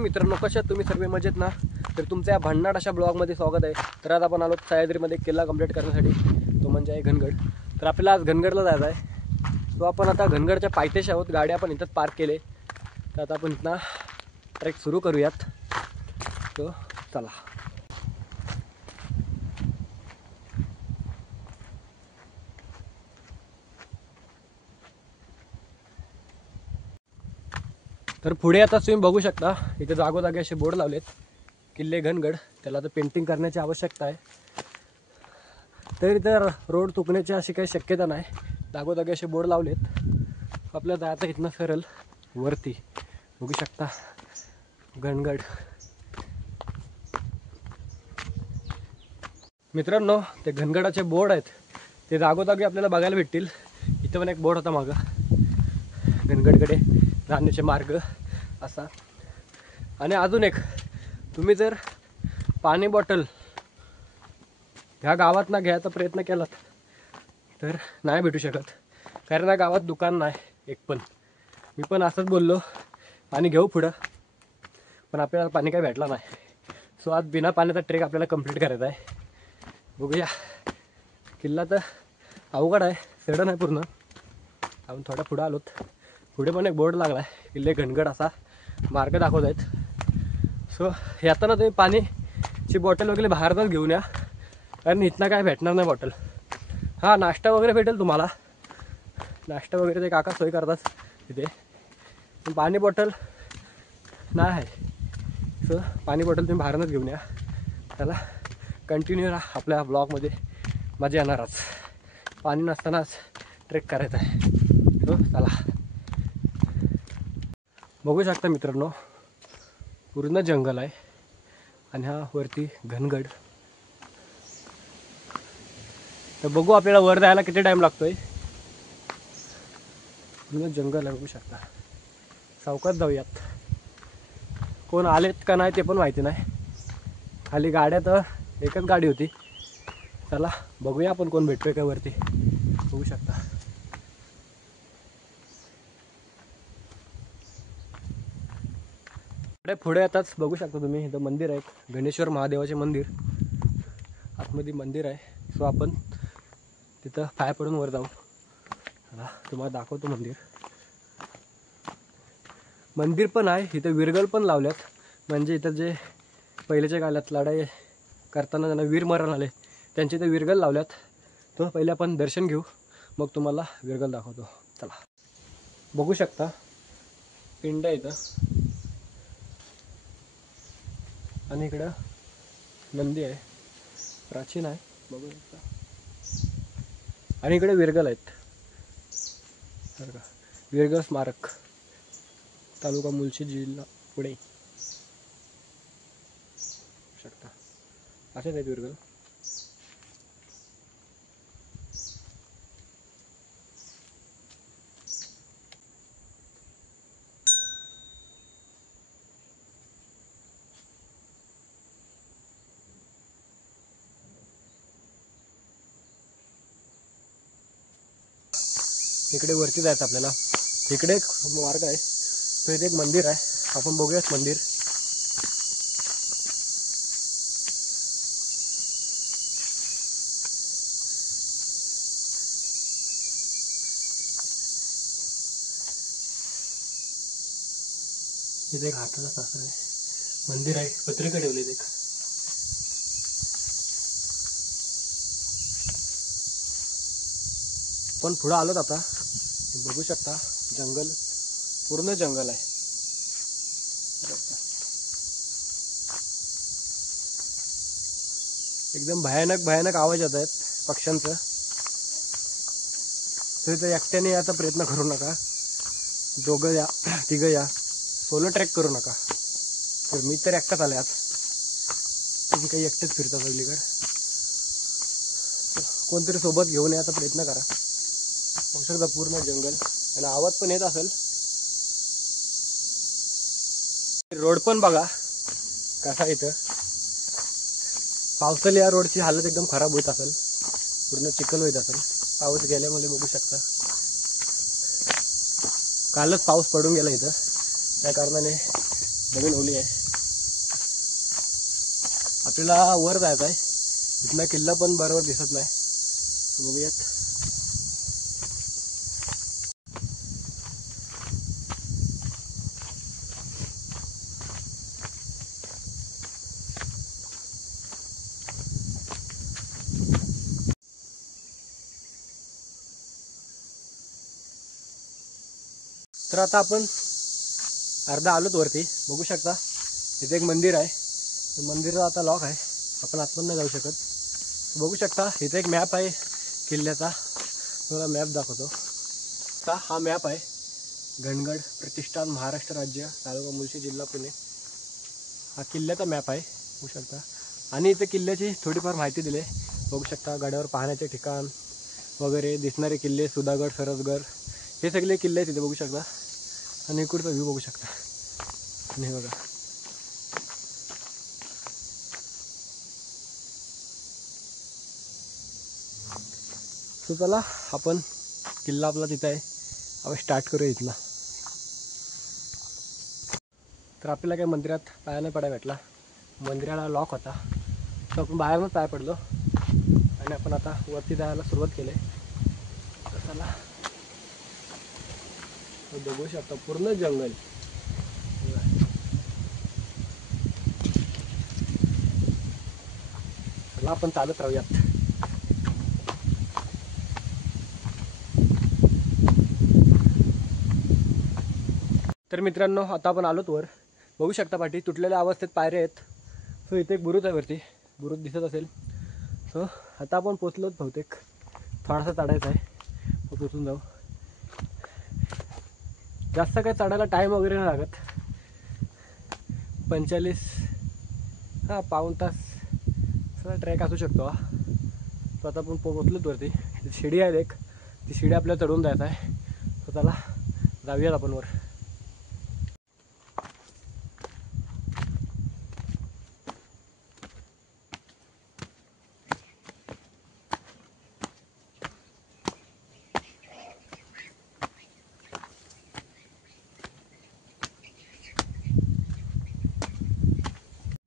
Morning मित्रांनो, कशा तुम्ही सर्व मजेत ना? तर तुमच्या भन्नाट अशा ब्लॉगमध्ये स्वागत आहे। तर आज आपण आलो सह्याद्रीमध्ये किल्ला कंप्लीट करण्यासाठी, तो म्हणजे आहे घनगड। तर आपल्याला आज घनगडला जायचं आहे। तो आपण आता घनगडच्या पायथ्याशी आहोत, गाडी आपण इथंच पार्क केले। तर आता आपण इथनं ट्रेक सुरू करूयात। तो चला। तर पुढे आता तुम्ही बघू शकता, इथे जागोजागी असे बोर्ड लावलेत, किल्ले घनगड। त्याला तर पेंटिंग करण्याची आवश्यकता आहे। तर इथं रोड चुकण्याची अशी काही शक्यता नाही, जागोजागी असे बोर्ड लावलेत। आपल्याला जायचं इथनं सरळ वरती, बघू शकता घनगड। मित्रांनो, ते घनगडाचे बोर्ड आहेत, ते जागोजागी आपल्याला बघायला भेटतील। इथं पण एक बोर्ड होता मागं, घनगडकडे जाण्याचे मार्ग असा। आणि अजून एक, तुम्ही जर पाणी बॉटल ह्या गावात ना घ्यायचा प्रयत्न केलात तर नाही भेटू शकत, कारण या गावात दुकान नाही एक पण। मी पण असंच बोललो पाणी घेऊ पुढं, पण आपल्याला पाणी काही भेटला नाही। सो आज बिना पाण्याचा ट्रेक आपल्याला कंप्लीट करायचा आहे। बघूया, किल्ला तर अवघड आहे, सडन आहे पूर्ण। आपण थोडा पुढं आलोत, पुढे पण एक बोर्ड लागला आहे, किल्ले घनगड असा मार्ग दाखवत आहेत। सो येताना तुम्ही पाणीची बॉटल वगैरे बाहेरच घेऊन या, कारण इथनं काय भेटणार नाही बॉटल। हां, नाश्ता वगैरे भेटेल तुम्हाला, नाश्ता वगैरे ते काका सोय करतात तिथे, पण पाणी बॉटल नाही आहे। सो पाणी बॉटल तुम्ही बाहेरच घेऊन या। त्याला कंटिन्यू राहा, आपल्या ब्लॉगमध्ये मजा येणारच। पाणी नसतानाच ट्रेक करायचा आहे। सो चला। बघू शकता मित्रांनो, पूर्ण जंगल आहे आणि हा वरती घनगड। तर बघू आपल्याला वर जायला किती टाइम लागतोय। पूर्ण जंगल आहे, बघू शकता। सावकाश जाऊयात, कोण आलेत का नाही ते पण माहिती नाही। खाली गाड्या तर एकच गाडी होती। चला बघूया आपण कोण भेटतोय का वरती, बघू शकता। पुढे आताच बघू शकता तुम्ही, इथं मंदिर आहे, गणेश्वर महादेवाचे मंदिर। आतमध्ये मंदिर आहे। सो आपण तिथं पाय पडून वर जाऊ। तुम्हाला दाखवतो मंदिर। मंदिर पण आहे इथं, विरगल पण लावल्यात, म्हणजे इथं जे पहिल्याच्या काळात लढाई करताना ज्यांना वीर मरण आले त्यांचे इथं विरगल लावल्यात। तो पहिले आपण दर्शन घेऊ, मग तुम्हाला विरगल दाखवतो। चला। बघू शकता पिंड आहे इथं, आणि इकडं नंदी आहे, प्राचीन आहे, बघू शकता। आणि इकडे विरगल आहेत, विरगल स्मारक, तालुका मुळशी, जिल्हा पुणे, शकता असेच आहेत विरगल। इकडे वरती जायचं आपल्याला, इकडे एक मार्ग आहे, तो इथे एक मंदिर आहे, आपण बघूयात मंदिर। इथे एक हाताचा सासर आहे, मंदिर आहे, पत्रिका ठेवली एक। पण पुढे आलोत आता, बघू शकता जंगल, पूर्ण जंगल आहे। एकदम भयानक भयानक आवाज येत आहेत पक्ष्यांचं। तर इथं एकट्याने याचा प्रयत्न करू नका, दोघं या तिघं या, सोलो ट्रेक करू नका। तर मी तर एकटाच आले आज, तुम्ही काही एकटेच फिरता सगळीकडे, कोणतरी सोबत घेऊन याचा प्रयत्न करा। बघू शकता पूर्ण जंगल, आणि आवाज पण येत असेल। रोड पण बघा कसा इथं, पावसाळी या रोडची हालत एकदम खराब होत असेल, पूर्ण चिखल होत असेल पाऊस गेल्यामुळे। बघू शकता कालच पाऊस पडून गेला इथं, त्या कारणाने जमीन ओली आहे. आपल्याला वर जायचं आहे. इथला किल्ला पण बरोबर दिसत नाही. बघूयात. तर आता आपण अर्धा आलोत वरती. बघू शकता इथे एक मंदिर आहे. मंदिराचा आता लॉक आहे, आपण आतमध्ये नाही जाऊ शकत. बघू शकता इथे एक मॅप आहे किल्ल्याचा. तुम्हाला मॅप दाखवतो. आता हा मॅप आहे. घनगड प्रतिष्ठान, महाराष्ट्र राज्य, तालुका मुळशी, जिल्हा पुणे. हा किल्ल्याचा मॅप आहे, बघू शकता. आणि इथे किल्ल्याची थोडीफार माहिती दिली. बघू शकता गडावर पाहण्याचे ठिकाण वगैरे, दिसणारे किल्ले, सुधागड, सरसगड, हे सगळे किल्ले तिथे बघू शकता. आणि इकडचा व्ह्यू बघू शकता. आणि बघा सो चला आपण किल्ला आपला तिथं आहे, आपण स्टार्ट करूया इथला. तर आपल्याला काही मंदिरात पाया नाही पडायला भेटला, मंदिराला लॉक होता. तर आपण बाहेरूनच पाय पडलो आणि आपण आता वरती जायला सुरुवात केली. चला बघू शकता पूर्ण जंगल. चला आपण चालत राहूयात. तर मित्रांनो आता आपण आलोत वर. बघू शकता पाठी तुटलेल्या अवस्थेत पायऱ्या आहेत. सो इथे एक बुरुज आहे वरती, बुरुज दिसत असेल. सो आता आपण पोचलोत बहुतेक. थोडासा चढायचा आहे, पोचून जाऊ. जास्त काय चढायला टाईम वगैरे नाही लागत. 45 पाऊण तास सगळा ट्रॅक असू शकतो हा. तो आता आपण पोचलोत वरती. शिडी आहे एक, ती शिडी आपल्याला चढवून जायचं आहे. तर चला जाऊयात आपण वर.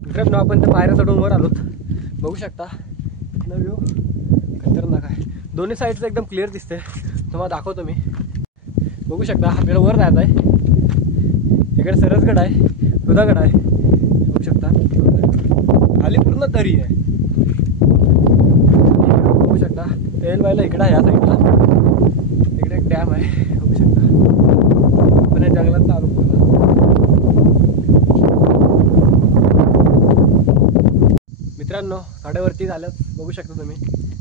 मित्रांनो आपण त्या पायऱ्या चढून वर आलोत. बघू शकता इथला व्ह्यू खतरनाक आहे. दोन्ही साईडचं एकदम क्लिअर दिसते. तुम्हाला दाखवतो मी. बघू शकता आपल्याला वर जायचं आहे. इकडे सरसगड आहे, सुधागड आहे. बघू शकता खाली पूर्ण दरी आहे. बघू शकता तेल व्हायला इकडं आहे, या साईडला इकडे एक डॅम आहे. बघू शकता पण या जंगलात चालू मित्रांनो साड्यावरती झाल्यास बघू शकता तुम्ही.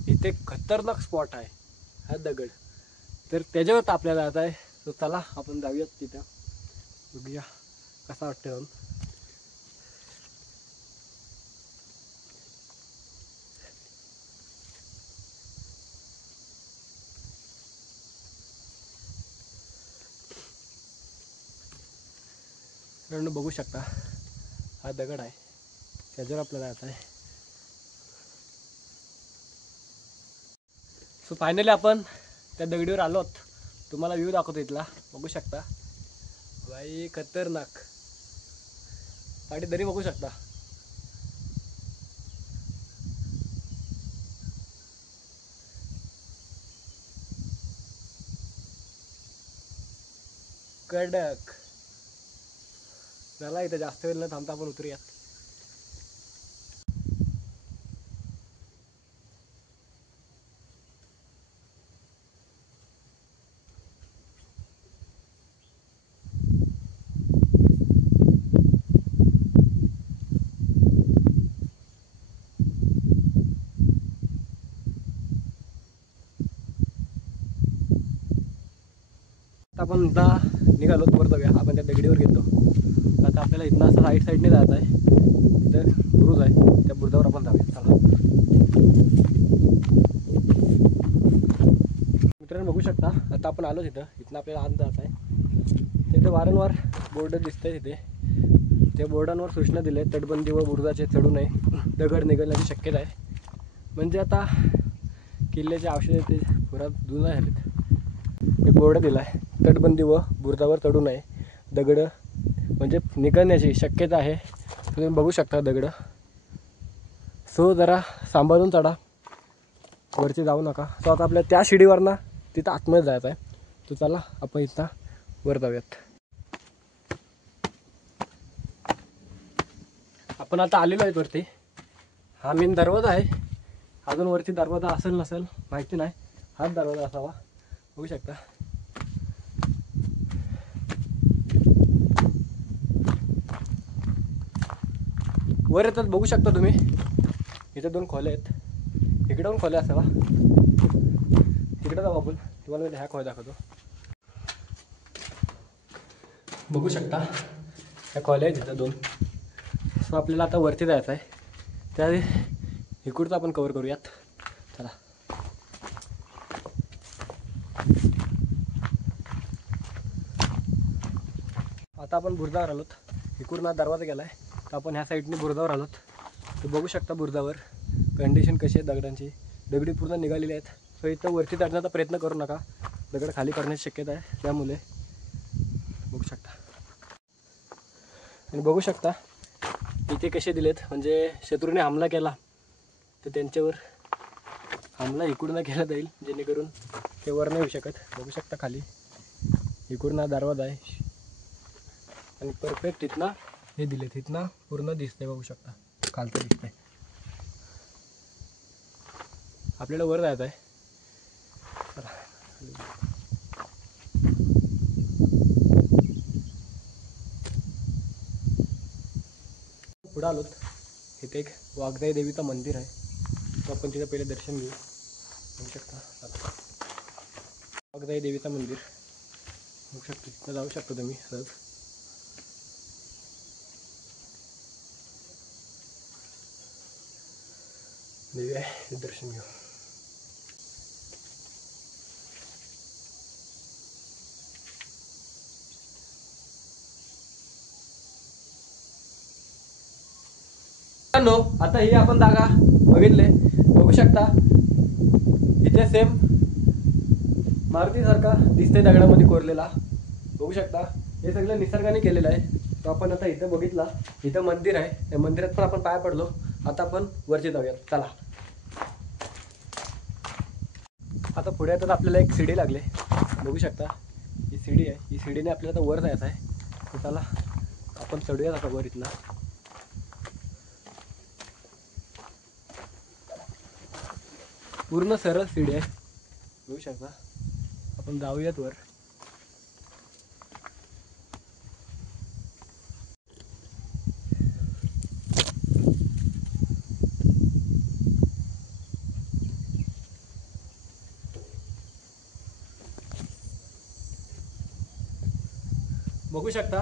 इथे खतरनाक स्पॉट आहे हा दगड. तर त्याच्यावर आपल्याला जायचं आहे. तर चला आपण जाऊयात तिथं, बघूया कसा वाटतं. मित्रांनो बघू शकता हा दगड आहे, त्याच्यावर आपल्याला जायचं आहे. सो फायनली आपण त्या दगडीवर आलोत. तुम्हाला व्ह्यू दाखवतो इथला. बघू शकता भाई खतरनाक पाठी दरी बघू शकता. कडक. चला इथं जास्त वेळ न थांबता आपण उतरूयात. आपण आता निघालो वर जाऊया. आपण त्या दगडीवर घेतो. आता आपल्याला इथनं असं साईडने जायचं आहे. तर बुरुज आहे, त्या बुरुजावर आपण जाऊया. चला मित्रांनो बघू शकता आता आपण आलो तिथं. इथनं आपल्याला आत जायचं आहे. तिथे वारंवार बोर्ड दिसतंय. तिथे त्या बोर्डांवर सूचना दिल्या आहेत, तटबंदी व बुरुजाचे चढू नये, दगड निघण्याची शक्यता आहे. म्हणजे आता किल्ल्याचे अवशेष ते पुरा जुना झालेत. एक बोर्ड दिला आहे, तटबंदी व बुरुजावर चढू नये, दगड म्हणजे निघण्याची शक्यता आहे. तुम्ही बघू शकता दगड. सो जरा सांभाळून चढा, वरती जाऊ नका. सो आता आपल्या त्या शिडीवरनं तिथं आतमध्ये जायचं आहे. तो चला आपण इथं वर जाऊयात. आपण आता आलेलो आहे वरती. हा मेन दरवाजा आहे. अजून वरती दरवाजा असेल नसेल माहिती नाही. हाच दरवाजा असावा. बघू शकता. वर येतात बघू शकता तुम्ही. इथे 2 खोल्या आहेत. इकडे पण खोल्या असावा. तिकडे जाऊ आपण. तुम्हाला मी ह्या खोल्या दाखवतो. बघू शकता ह्या खोल्या आहेत इथं 2. सो आपल्याला आता वरती जायचं आहे. त्या इकडचं आपण कवर करूयात. चला. आता आपण बुरुजावर आलोत. इकडून हा दरवाजा गेला आहे तर आपण ह्या साईडने बुरुजावर आलोत. तर बघू शकता बुरुजावर कंडिशन कशी आहे दगडांची. दगडी पूर्ण निघालेली आहेत. सो इथं वरती चढण्याचा प्रयत्न करू नका. दगड खाली करण्याची शक्यता आहे. त्यामुळे बघू शकता. आणि बघू शकता इथे कसे दिलेत. म्हणजे शत्रूने हमला केला तर त्यांच्यावर हमला इकडून केला जाईल, जेणेकरून ते वर नाही येऊ शकत. बघू शकता खाली इकडून हा दरवाजा आहे आणि परफेक्ट तिथनं हे दिले. तिथनं पूर्ण दिसतंय. बघू शकता खालचं दिसतंय. आपल्याला वर जायचं आहे. पुढं आलोत. इथे एक वाघजाई देवीचं मंदिर आहे. तर आपण तिथं पहिले दर्शन घेऊ. बघू शकता. वाघजाई देवीचं मंदिर बघू शकता. तिथं जाऊ शकता तुम्ही सहज. देवी आहे, दर्शन घेऊ. आता ही आपण जागा बघितले. बघू शकता इथे सेम मारुती सारखा दिसतंय दगडामध्ये कोरलेला. बघू शकता हे सगळं निसर्गाने केलेलं आहे. तो आपण आता इथं बघितला. इथं मंदिर आहे. त्या मंदिरात पण आपण पाया पडलो. आता आपण वरती जाऊयात. चला. आता पुढे येतात आपल्याला एक सीडी लागले. बघू शकता ही सीडी आहे. ही सीडीने आपल्याला आता वर जायचं आहे. तर चला आपण चढूयात आता वर. इथला पूर्ण सरळ सीडी आहे. बघू शकता. आपण जाऊयात वर. बघू शकता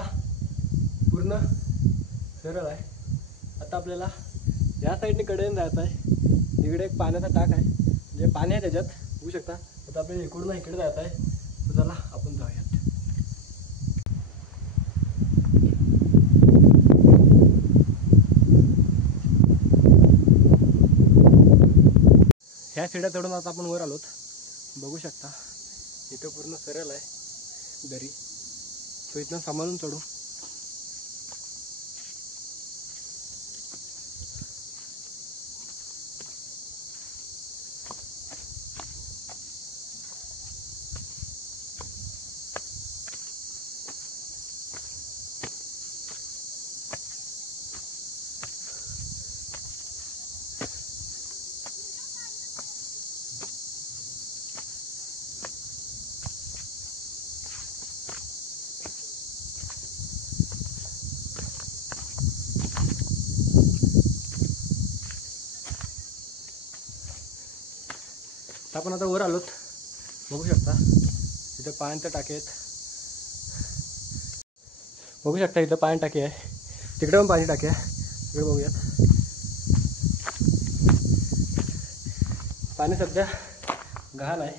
पूर्ण सरळ आहे. आता आपल्याला या साईडने कडेने जायचं आहे. इकडे एक पाण्याचा टाक आहे. म्हणजे पाणी आहे त्याच्यात. बघू शकता. आता आपल्याला इकडून इकडे जायचं आहे. तर चला आपण जाऊयात. ह्या सीड्या चढून आता आपण वर आलोत. बघू शकता इथं पूर्ण सरळ आहे दरी. तो इथनं सांभाळून चढू. आपण आता वर आलोत. बघू शकता इथं पाण्याचे टाके आहेत. बघू शकता इथं पाणी टाकी आहे. तिकडे पण पाणी टाकी आहे. तिकडे बघूयात. पाणी सध्या घाण आहे.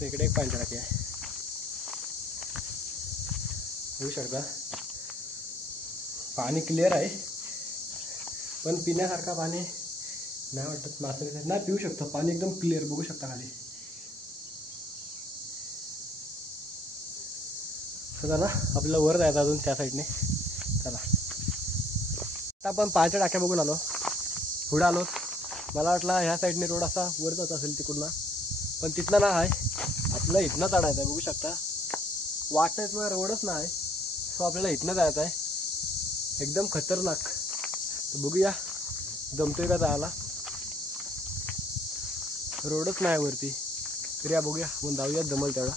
तर इकडे एक पाणी टाकी आहे. बघू शकता पाणी क्लिअर आहे. पण पिण्यासारखा पाणी नाही वाटत. मासे नाही पिऊ शकतो. पाणी एकदम क्लिअर. बघू शकता खाली. चला आपल्याला वर जायचं अजून त्या साईडने. चला आता आपण पाण्याच्या टाक्या बघून आलो, पुढे आलो. मला वाटलं ह्या साईडने रोड असा वर जात असेल तिकडून, पण तिथनं ना आहे, आपल्याला इथनं चढायचं आहे. बघू शकता वाटत रोडच नाही, सो आपल्याला इथनं जायचं आहे. एकदम खतरनाक. तर बघूया जमतोय का जायला. रोडच नाही वरती, तरी या बघूया आपण जाऊया जमल तेवढा.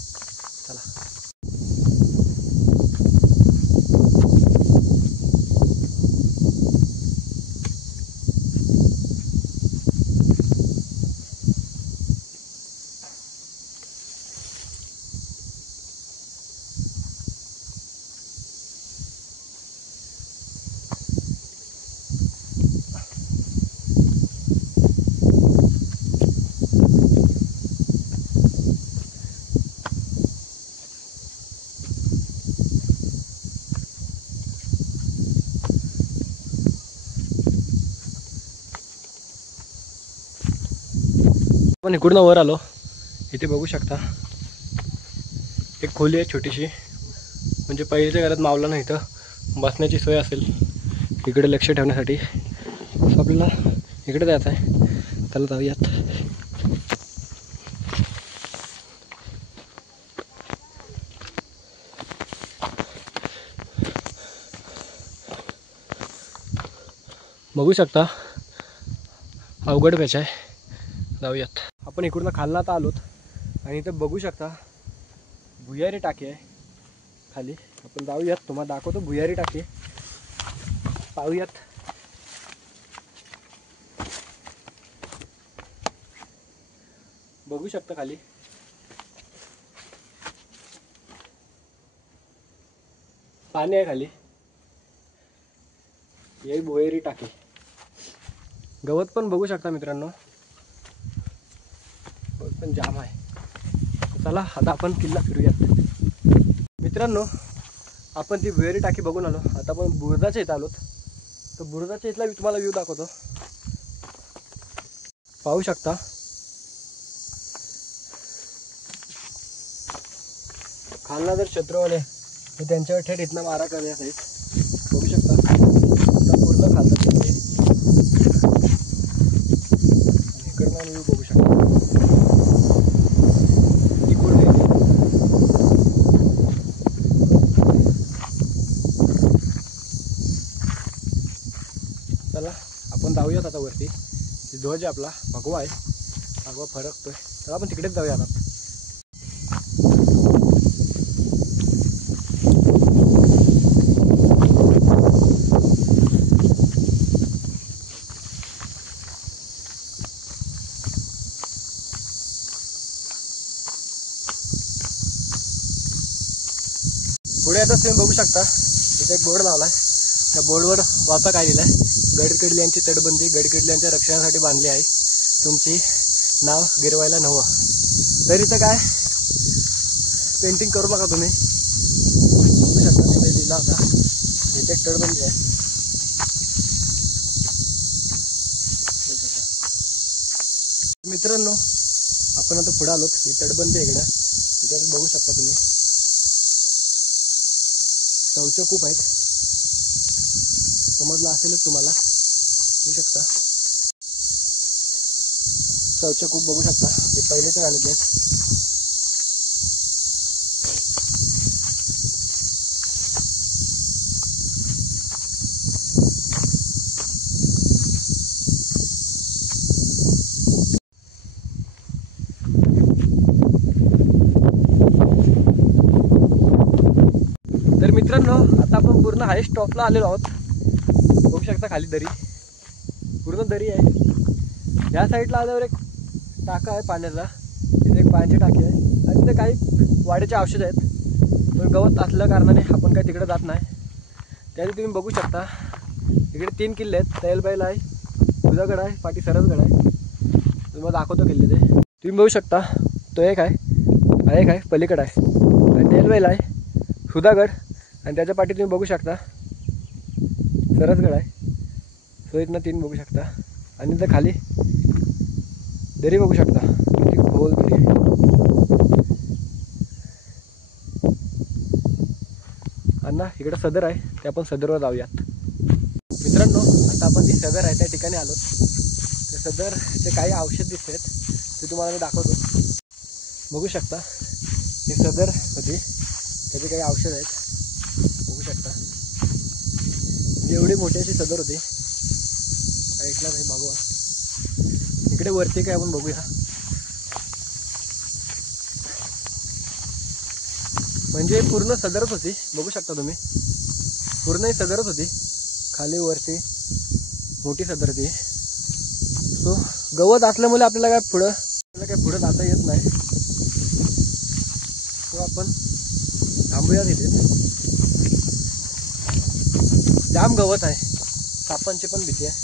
चला आपण इकडून वर आलो. इथे बघू शकता एक खोली आहे छोटीशी, म्हणजे पहिल्याच्या घरात मावला नाही, इथं बसण्याची सोय असेल इकडे लक्ष ठेवण्यासाठी. सो आपल्याला इकडे जायचं आहे. त्याला जाऊयात. बघू शकता अवघड पॅच आहे. जाऊयात. आपण इकडून खालना आता आलोत आणि इथं बघू शकता भुयारी टाकी आहे खाली. आपण जाऊयात, तुम्हाला दाखवतो भुयारी टाकी. पाहूयात. बघू शकता खाली पाणी आहे खाली. हे भुयारी टाकी. गवत पण बघू शकता मित्रांनो, गवत पण जाम आहे. चला आता आपण किल्ला फिरूयात. मित्रांनो आपण ती भुयारी टाकी बघून आलो. आता आपण बुरुजाच्या इथं आलोत. तर बुरुजाच्या इथला तुम्हाला व्ह्यू दाखवतो. पाहू शकता खालना जर शत्रूवाले तर त्यांच्यावर थेट इथनं मारा करण्यात आहेत. बघू शकता पूर्ण खालना तिथे. आणि इकडनं व्ह्यू बघू शकता. चला आपण जाऊयात आता वरती. ध्वज आपला भगवा आहे, भगवा फरकतोय. तर आपण तिकडेच जाऊया आता. पुढे आता तुम्ही बघू शकता इथे एक बोर्ड लावलाय. त्या बोर्डवर वाचा काय लिहिलंय, गडकिल्ल्यांची तटबंदी गडकिल्ल्यांच्या रक्षणासाठी बांधली आहे, तुमची नाव गिरवायला नवं. तर इथं काय पेंटिंग करू नका तुम्ही. बघू शकता तिथे लिहिला होता. इथे एक तटबंदी आहे. मित्रांनो आपण आता पुढे आलोत. ही तटबंदी आहे इकडं. इथे आता बघू शकता तुम्ही शौच खूप आहेत. समजलं असेलच तुम्हाला. बघू शकता शौच खूप बघू शकता. हे पहिलेच्या काळातले आहेत. तर मित्रांनो आता आपण पूर्ण हायस्ट टॉपला आलेलो आहोत. बघू शकता खाली दरी, पूर्ण दरी आहे. ह्या साईडला आल्यावर एक टाका आहे पाण्याचा. तिथे एक पाण्याची टाकी आहे आणि तिथे काही वाढीचे औषध आहेत. पण गवत असल्या कारणाने आपण काही तिकडे जात नाही. त्याने तुम्ही बघू शकता इकडे 3 किल्ले आहेत. तैलबैल आहे, सुधागड आहे, पाठी सरसगड आहे. तुम्हाला दाखवतो किल्ले ते. तुम्ही बघू शकता तो एक आहे, एक आहे पलीकडे आहे. आणि तैलबैल आहे, सुधागड आणि त्याच्या पाठी तुम्ही बघू शकता सरसगड आहे. सो इथनं 3 बघू शकता. आणि इथं खाली दरी बघू शकता किती खोल दरी आहे. त्यांना इकडे सदर आहे, ते आपण सदरवर जाऊयात. मित्रांनो, आता आपण जी सदर आहे त्या ठिकाणी आलो. ते सदरचे काही औषध दिसत आहेत, ते तुम्हाला मी दाखवतो. बघू शकता ही सदर होती, त्याचे काही औषध आहेत. बघू शकता एवढी मोठी अशी सदर होती. ऐकला नाही बघवा. इकडे वरती काय आपण बघूया. म्हणजे पूर्ण सदरच होती. बघू शकता तुम्ही, पूर्ण ही सदरच होती. खाली वरती मोठी सदर होती. सो गवत असल्यामुळे आपल्याला काय पुढं जाता येत नाही. सो आपण थांबूया तिथे. जाम गवत आहे, सापांची पण भीती आहे.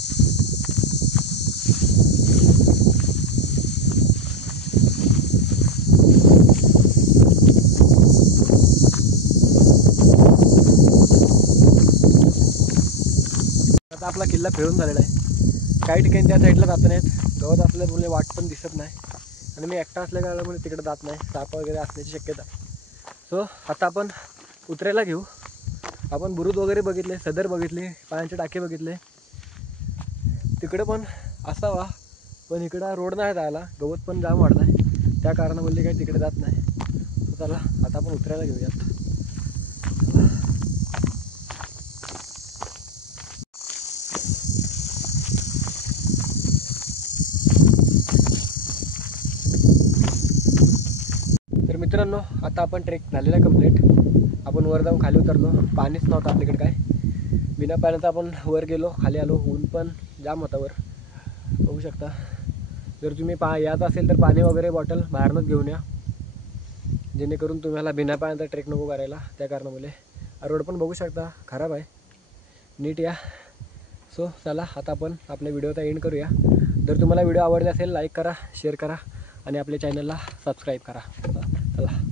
आता आपला किल्ला फिरून झालेला आहे. काही ठिकाणी त्या साईडला जात नाहीत, गवत असल्यामुळे वाट पण दिसत नाही. आणि मी एकटा असल्या कारणामुळे तिकडे जात नाही, साप वगैरे असण्याची शक्यता. सो आता आपण उतरायला घेऊ. आपण बुरुज वगैरे बघितले, सदर बघितले, पाण्याचे टाके बघितले. तिकडे पण असावा, पण इकडं रोड नाही जायला, गवत पण जाम वाढत आहे. त्या कारणामुळे काही तिकडे जात नाही. सो चला आता आपण उतरायला घेऊयात. तर मित्रांनो, आता आपण ट्रेक झालेला कंप्लीट. आपण वर जाऊन खाली उतरलो. पाणीच नव्हतं आपल्याकडे काय. बिना पाण्याचं आपण वर गेलो, खाली आलो. ऊन पण जाम होता वर, बघू शकता. जर तुम्ही यात असेल तर पाणी वगैरे बॉटल बाहेरनंच घेऊन या, जेणेकरून तुम्हाला बिना पाण्याचा ट्रेक नको करायला. त्या कारणामुळे रोड पण बघू शकता खराब आहे, नीट या. सो चला आता आपण आपल्या व्हिडिओचा एंड करूया. जर तुम्हाला व्हिडिओ आवडला असेल लाईक करा, शेअर करा आणि आपल्या चॅनलला सबस्क्राईब करा. चला.